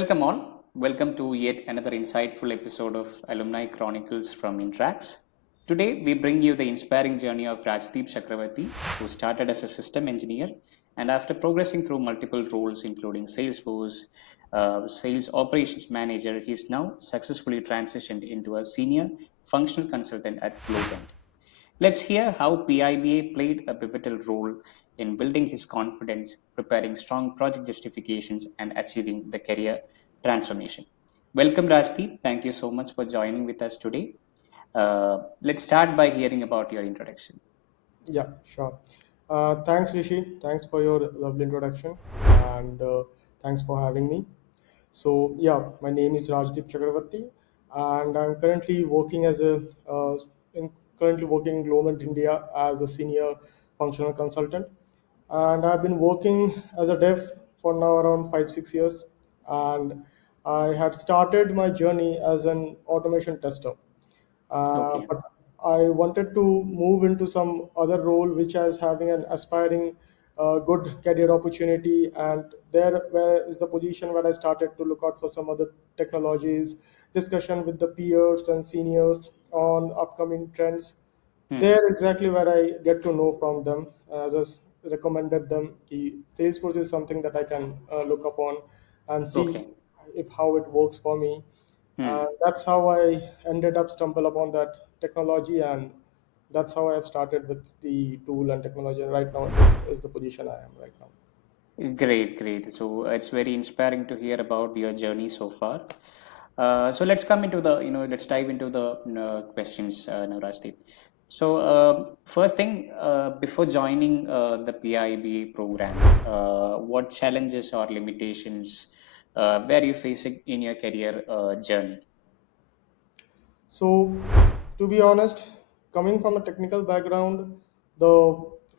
Welcome all. Welcome to yet another insightful episode of Alumni Chronicles from Intrax. Today, we bring you the inspiring journey of Rajdeep Chakravarty, who started as a system engineer and after progressing through multiple roles, including Salesforce, sales operations manager, he is now successfully transitioned into a senior functional consultant at Globent. Let's hear how PIBA played a pivotal role in building his confidence, preparing strong project justifications, and achieving the career transformation. Welcome, Rajdeep. Thank you so much for joining with us today. Let's start by hearing about your introduction. Yeah, sure. Thanks, Rishi. Thanks for your lovely introduction, and thanks for having me. So, yeah, my name is Rajdeep Chakravarty, and I'm currently working as a in currently working in Globant India as a senior functional consultant, and I've been working as a dev for now around 5-6 years, and I had started my journey as an automation tester, Okay. but I wanted to move into some other role which is having an aspiring good career opportunity, and there where is the position where I started to look out for some other technologies, discussion with the peers and seniors on upcoming trends. Hmm. There exactly where I get to know from them. Just recommended them. Salesforce is something that I can look upon and see Okay. if how it works for me. Hmm. That's how I ended up stumble upon that technology, and that's how I have started with the tool and technology. And right now, this is the position I am right now. Great, great. So it's very inspiring to hear about your journey so far. So let's come into let's dive into the questions, now, Rajdeep. So first thing, before joining the PIBA program, what challenges or limitations were you facing in your career journey? So, to be honest, coming from a technical background, the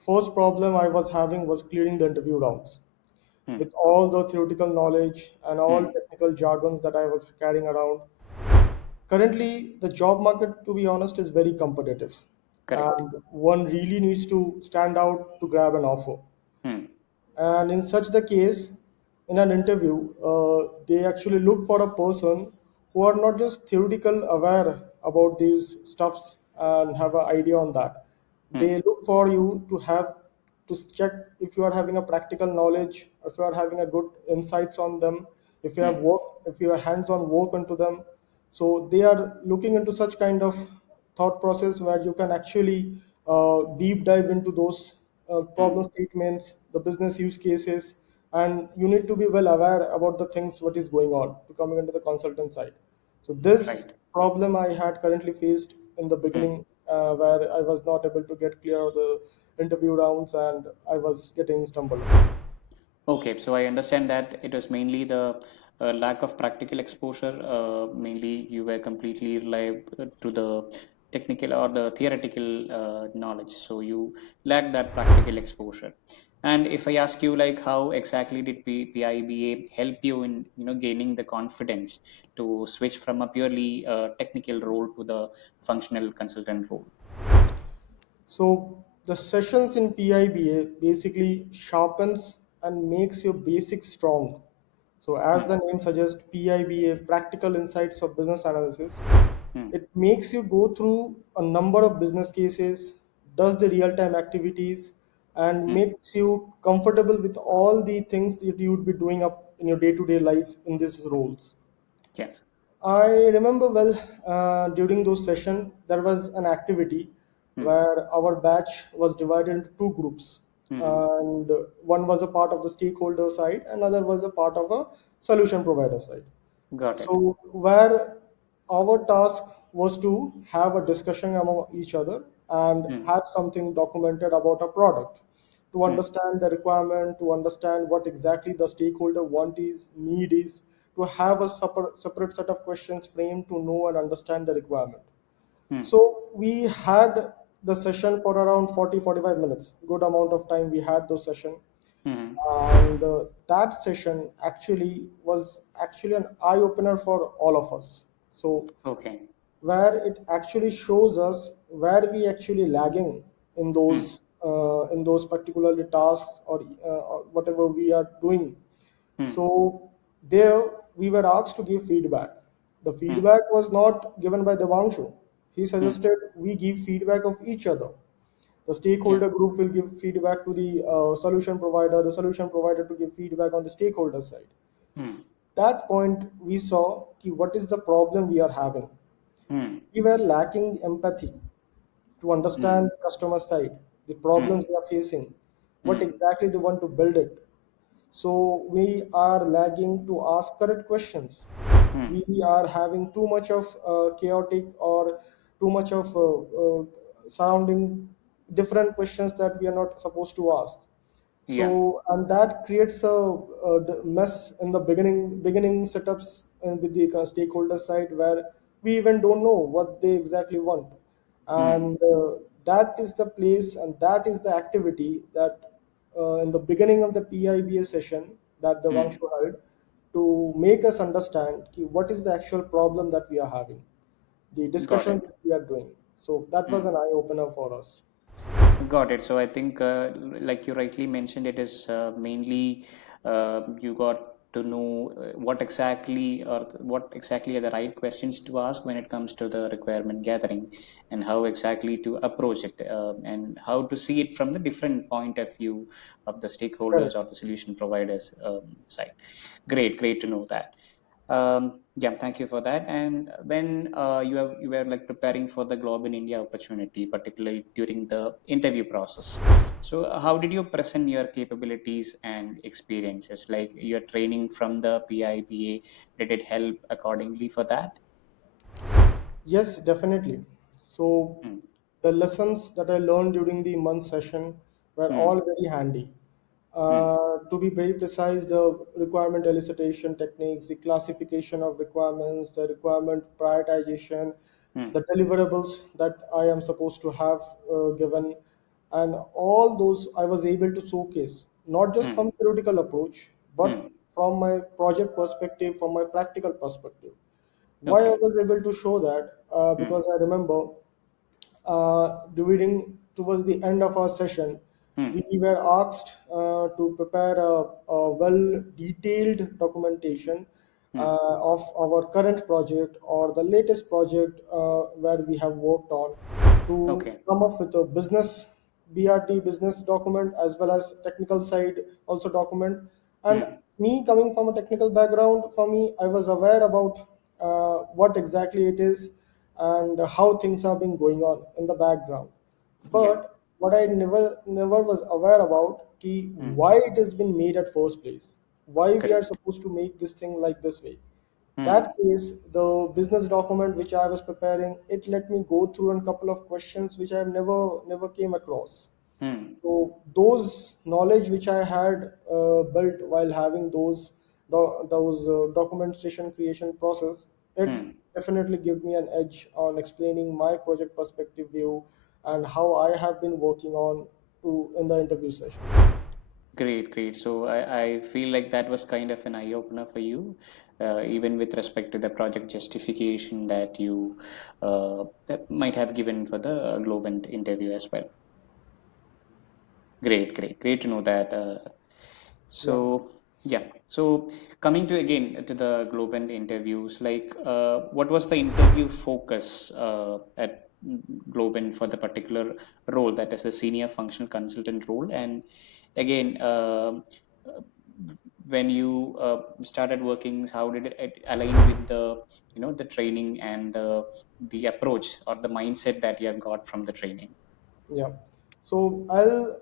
first problem I was having was clearing the interview rounds Hmm. with all the theoretical knowledge and all Hmm. technical jargons that I was carrying around. Currently, the job market, to be honest, is very competitive, Correct. and one really needs to stand out to grab an offer. Hmm. And in such the case, in an interview, they actually look for a person who are not just theoretical aware about these stuffs and have an idea on that. Hmm. They look for you to have to check if you are having a practical knowledge, if you are having a good insights on them, if you have Hmm. work, if you have hands-on work onto them. So they are looking into such kind of thought process where you can actually deep dive into those Hmm. problem statements, the business use cases, and you need to be well aware about the things what is going on to coming into the consultant side. So this Right. problem I had currently faced in the Hmm. beginning, where I was not able to get clear of the interview rounds and I was getting stumbled. Okay, so I understand that it was mainly the lack of practical exposure. Mainly, you were completely relied to the technical or the theoretical knowledge. So you lack that practical exposure. And if I ask you, like, how exactly did PIBA help you in gaining the confidence to switch from a purely technical role to the functional consultant role? So the sessions in PIBA basically sharpens and makes your basics strong. So as Hmm. the name suggests, PIBA, Practical Insights of Business Analysis, Hmm. it makes you go through a number of business cases, does the real-time activities, and Hmm. makes you comfortable with all the things that you would be doing up in your day-to-day life in these roles. Yeah. I remember well, during those sessions, there was an activity Hmm. where our batch was divided into two groups, Hmm. and one was a part of the stakeholder side, another was a part of a solution provider side. Got it. So, where our task was to have a discussion among each other and Hmm. have something documented about a product to Hmm. understand the requirement, to understand what exactly the stakeholder want is, need is, to have a separate set of questions framed to know and understand the requirement. Hmm. So we had the session for around 40-45 minutes, good amount of time we had those session, Hmm. and that session actually was actually an eye opener for all of us. So Okay. where it actually shows us where we actually lagging Hmm. in those particularly tasks or whatever we are doing. Hmm. So there we were asked to give feedback. The Hmm. feedback was not given by Devanshu. He Hmm. suggested we give feedback of each other. The Yeah. stakeholder group will give feedback to the solution provider, the solution provider to give feedback on the stakeholder side. Hmm. That point we saw ki what is the problem we are having. Hmm. We were lacking the empathy to Hmm. understand the customer side, the Hmm. problems they are facing, what Hmm. exactly they want to build it. So we are lagging to ask correct questions. Hmm. We are having too much of chaotic or too much of surrounding different questions that we are not supposed to ask. Yeah. So and that creates a mess in the beginning setups and with the stakeholder side where we even don't know what they exactly want, Hmm. and that is the place and that is the activity that in the beginning of the PIBA session that the Hmm. Vangshu held to make us understand what is the actual problem that we are having, the Got discussion it. that we are doing. So that was Hmm. an eye opener for us. Got it. So I think, like you rightly mentioned, it is mainly you got to know what exactly are the right questions to ask when it comes to the requirement gathering, and how exactly to approach it, and how to see it from the different point of view of the stakeholders Correct. or the solution providers side. Great to know that. Yeah, thank you for that. And when you were like preparing for the Globe in India opportunity, particularly during the interview process, so how did you present your capabilities and experiences? Like your training from the PIBA, did it help accordingly for that? Yes, definitely. So Hmm. the lessons that I learned during the month session were Hmm. all very handy. Hmm. To be very precise, the requirement elicitation techniques, the classification of requirements, the requirement prioritization, Hmm. the deliverables that I am supposed to have given, and all those I was able to showcase, not just Hmm. from theoretical approach, but Hmm. from my project perspective, from my practical perspective. Why I Okay. was able to show that? Hmm. Because I remember during towards the end of our session, we Hmm. were asked to prepare a well detailed documentation Hmm. of our current project or the latest project where we have worked on to Okay. come up with a business BRT business document as well as technical side also document. And Hmm. me coming from a technical background, for me, I was aware about what exactly it is and how things have been going on in the background. Yeah. But what I never was aware about ki Hmm. why it has been made at first place, why we are Correct. supposed to make this thing like this way. Hmm. That case, the business document which I was preparing, it let me go through a couple of questions which I have never came across. Hmm. So those knowledge which I had built while having those documentation creation process, it Hmm. definitely gave me an edge on explaining my project perspective view and how I have been working on to in the interview sessions. Great. So I feel like that was kind of an eye opener for you, even with respect to the project justification that you that might have given for the Globant interview as well. Great to know that. Yeah. So yeah, so coming to again to the Globant interviews, like what was the interview focus at Globant for the particular role, that is a senior functional consultant role, and again. When you started working, how did it align with the the training and the approach or the mindset that you have got from the training? Yeah. So I'll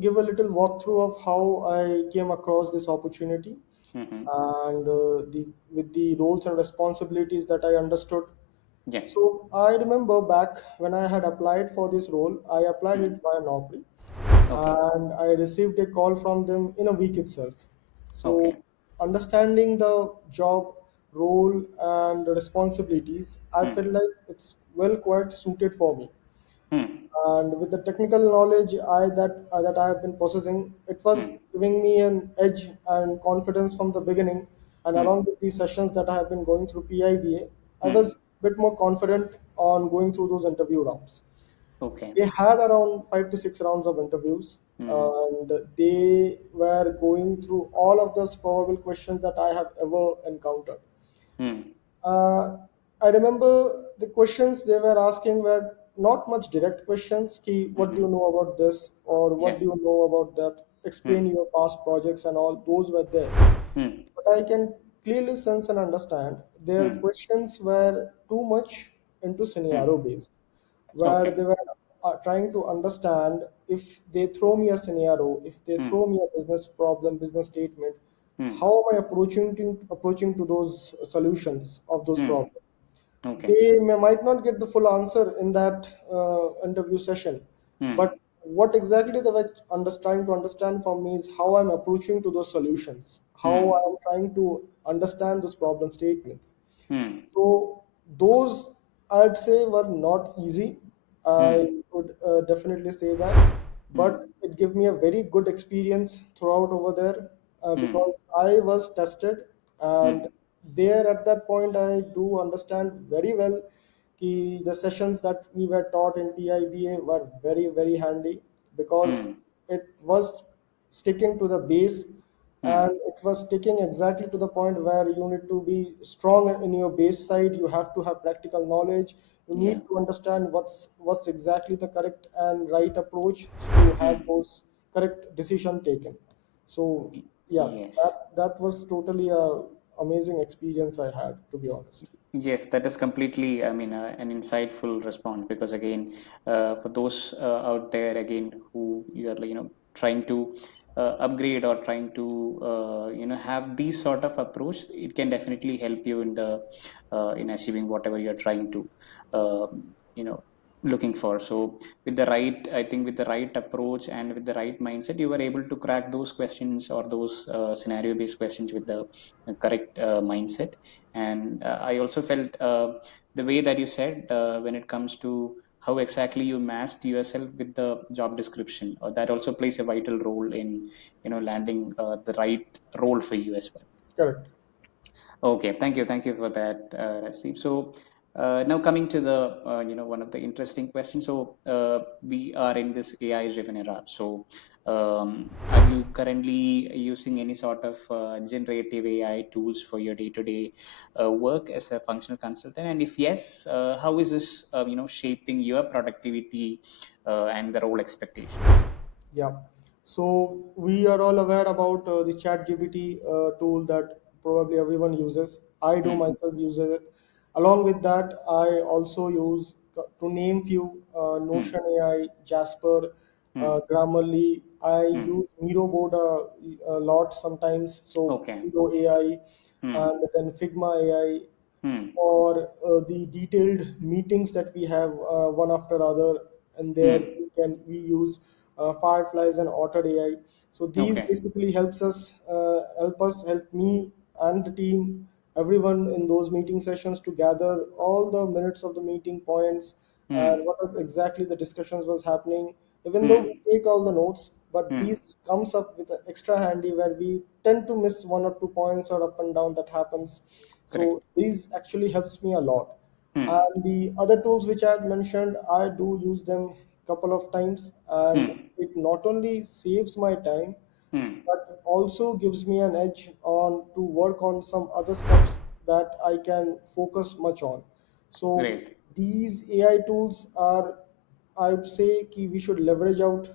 give a little walkthrough of how I came across this opportunity Mm-hmm. and the with the roles and responsibilities that I understood. Yeah. So I remember back when I had applied for this role, I applied Mm. it via Naukri, Okay. and I received a call from them in a week itself. So Okay. understanding the job role and the responsibilities, I felt Mm. like it's well quite suited for me. Mm. And with the technical knowledge that I have been possessing, it was Mm. giving me an edge and confidence from the beginning. And along Mm. with these sessions that I have been going through PIBA, I Mm. was a bit more confident on going through those interview rounds. Okay. They had around 5 to 6 rounds of interviews. Hmm. and they were going through all of those probable questions that I have ever encountered. Hmm. uh, I remember the questions they were asking were not much direct questions. Ki, what do Hmm. you know about this, or Yeah. what do you know about that? Explain Hmm. your past projects and all. Those were there, Hmm. but I can clearly sense and understand their Hmm. questions were too much into Hmm. scenario based, where Okay. they were trying to understand if they throw me a scenario, if they Hmm. throw me a business problem, business statement, Hmm. how am I approaching to those solutions of those Hmm. problems. Okay. Might not get the full answer in that interview session, Hmm. but what exactly they were trying to understand from me is how I'm approaching to those solutions, how Hmm. I'm trying to understand those problem statements. Hmm. So those, I'd say, were not easy. I Hmm. would definitely say that, Hmm. but it gave me a very good experience throughout over there, Hmm. because I was tested, and Hmm. there at that point I do understand very well कि the sessions that we were taught in PIBA were very, very handy, because Hmm. it was sticking to the base, Hmm. and it was sticking exactly to the point where you need to be strong in your base side. You have to have practical knowledge. You Yeah. need to understand what's exactly the correct and right approach to have Hmm. those correct decision taken. So yeah, Yes. that was totally a amazing experience I had, to be honest. Yes, that is completely, I mean, an insightful response because again, for those out there again who you are, trying to upgrade or trying to, have these sort of approach, it can definitely help you in the in achieving whatever you're trying to, uh, you know, looking for. So with the right, I think with the right approach and with the right mindset, you were able to crack those questions or those scenario-based questions with the correct mindset. And I also felt the way that you said when it comes to how exactly you masked yourself with the job description, or that also plays a vital role in landing the right role for you as well. Correct. Okay, thank you for that, Rajdeep. So now coming to the one of the interesting questions. So we are in this AI-driven era. So are you currently using any sort of generative AI tools for your day-to-day work as a functional consultant? And if yes, how is this shaping your productivity and the role expectations? Yeah. So we are all aware about the ChatGPT tool that probably everyone uses. I do Hmm. myself use it. Along with that, I also use, to name few, Hmm. Notion AI, Jasper, Hmm. Grammarly. I Hmm. use Miro Board a lot sometimes. So Okay. Miro AI, Hmm. and then Figma AI, Hmm. or the detailed meetings that we have one after other, and there Hmm. we use fireflies and otter AI. So these Okay. basically help me and the team, everyone in those meeting sessions, to gather all the minutes of the meeting points and Hmm. what are exactly the discussions was happening, even though Hmm. we take all the notes, but Hmm. these comes up with an extra handy where we tend to miss 1 or 2 points or up and down that happens. Correct. So these actually helps me a lot. Hmm. And the other tools which I had mentioned, I do use them couple of times, and Hmm. it not only saves my time, Hmm. but also gives me an edge on to work on some other stuffs that I can focus much on. So Great. these AI tools are, I would say, ki we should leverage out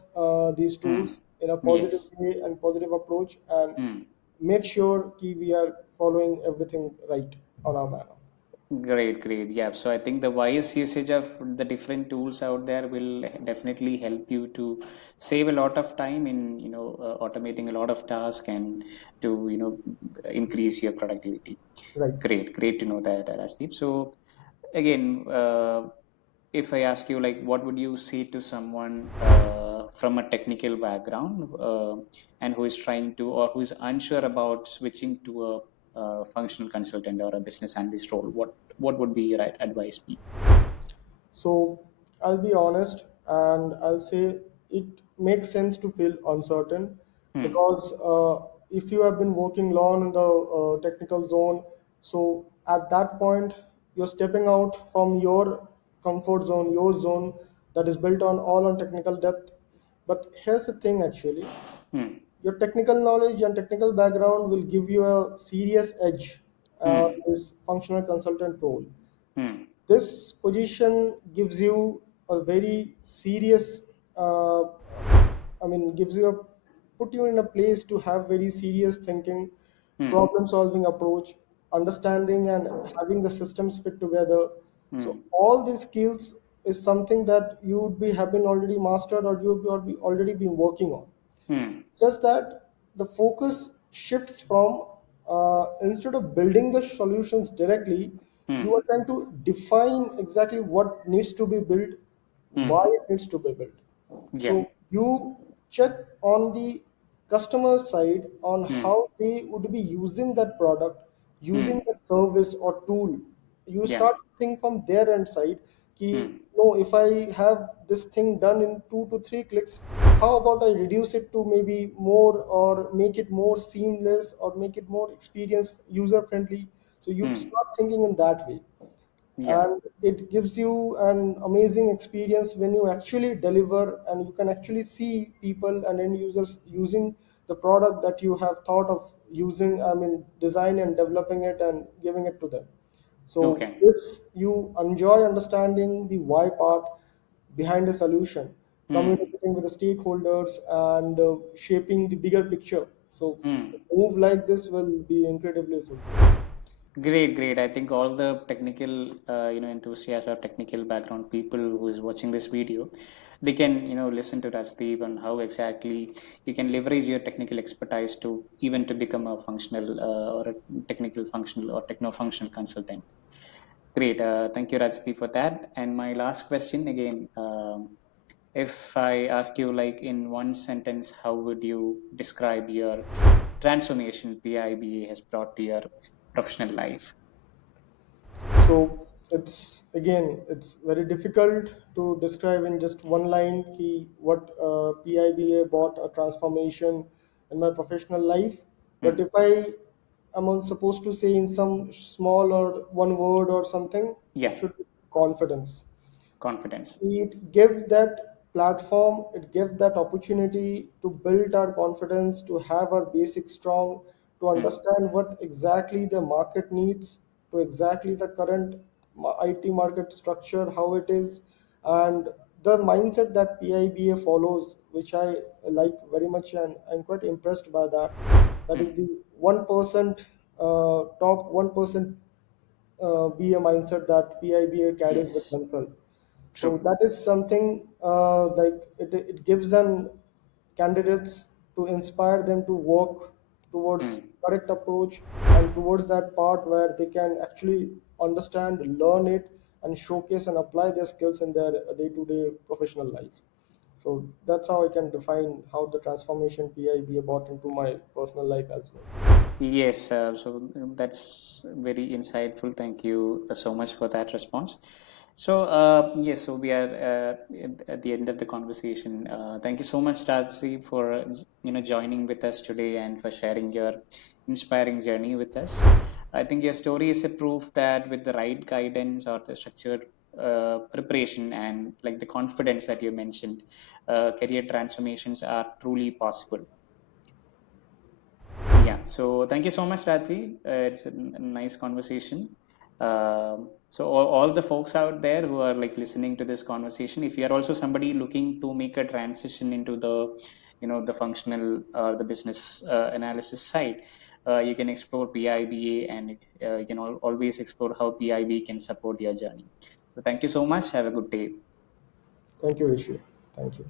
these Hmm. tools in a positive Yes. way and positive approach, and Hmm. make sure ki we are following everything right on our manner. Great, great. Yeah. So I think the wise usage of the different tools out there will definitely help you to save a lot of time in, automating a lot of tasks and to, increase your productivity. Right. Great, great to know that, Rajdeep. So again, if I ask you, like, what would you say to someone from a technical background and who is trying to, or who is unsure about switching to a functional consultant or a business analyst role? What would be your advice be? So I'll be honest, and I'll say it makes sense to feel uncertain, Hmm. because if you have been working long in the technical zone, so at that point you're stepping out from your comfort zone, your zone that is built on all on technical depth, But here's the thing actually, Hmm. your technical knowledge and technical background will give you a serious edge this functional consultant role. Hmm. This position gives you a very serious, uh, gives you put you in a place to have very serious thinking, Hmm. problem solving approach, understanding and having the systems fit together. So Hmm. all these skills is something that you would be having already mastered or you would be already been working on. Hmm. Just that the focus shifts from, instead of building the solutions directly, Hmm. you are trying to define exactly what needs to be built, why Hmm. it needs to be built. Yeah. So you check on the customer side on Hmm. how they would be using that product, using Hmm. that service or tool. You Yeah. start thinking from their end side ki, Hmm. no, if I have this thing done in 2 to 3 clicks, how about I reduce it to maybe more, or make it more seamless, or make it more experience user friendly. So you Hmm. start thinking in that way, Yeah. and it gives you an amazing experience when you actually deliver and you can actually see people and end users using the product that you have thought of using, design and developing it and giving it to them. So Okay. if you enjoy understanding the why part behind the solution, Hmm. communicating with the stakeholders and shaping the bigger picture, so Hmm. a move like this will be incredibly fulfilling. Great, great. I think all the technical, enthusiasts or technical background people who is watching this video, they can, listen to Rajdeep and how exactly you can leverage your technical expertise to even to become a functional or a technical functional or techno-functional consultant. Great. Thank you, Rajdeep, for that. And my last question again, if I ask you like in one sentence, how would you describe your transformation PIBA has brought to your professional life? So it's very difficult to describe in just one line key what PIBA brought a transformation in my professional life. But Hmm. if I am supposed to say in some small or one word or something, Yeah, it should be confidence. confidence. It gave that platform, it gave that opportunity to build our confidence, to have our basics strong, to Hmm. understand what exactly the market needs, to exactly the current IT market structure, how it is, and the mindset that PIBA follows, which I like very much, and I'm quite impressed by that. That is Hmm. the 1%, top 1% be a mindset that PIBA carries with Yes, themselves. So true. that is something like it gives an candidates to inspire them to work towards Hmm. correct approach and towards that part where they can actually understand, learn it, and showcase and apply their skills in their day-to-day professional life. So that's how I can define how the transformation PIBA brought into my personal life as well. Yes, that's very insightful. Thank you so much for that response. So, yes, so we are at the end of the conversation. Thank you so much, Rajri, for joining with us today and for sharing your inspiring journey with us. I think your story is a proof that with the right guidance or the structured preparation and like the confidence that you mentioned, career transformations are truly possible. Yeah, so thank you so much, Raji. It's a nice conversation. So all the folks out there who are like listening to this conversation, if you are also somebody looking to make a transition into the, the functional or the business analysis side, you can explore PIBA and you can always explore how PIBA can support your journey. So thank you so much. Have a good day. Thank you, Rishi. Thank you.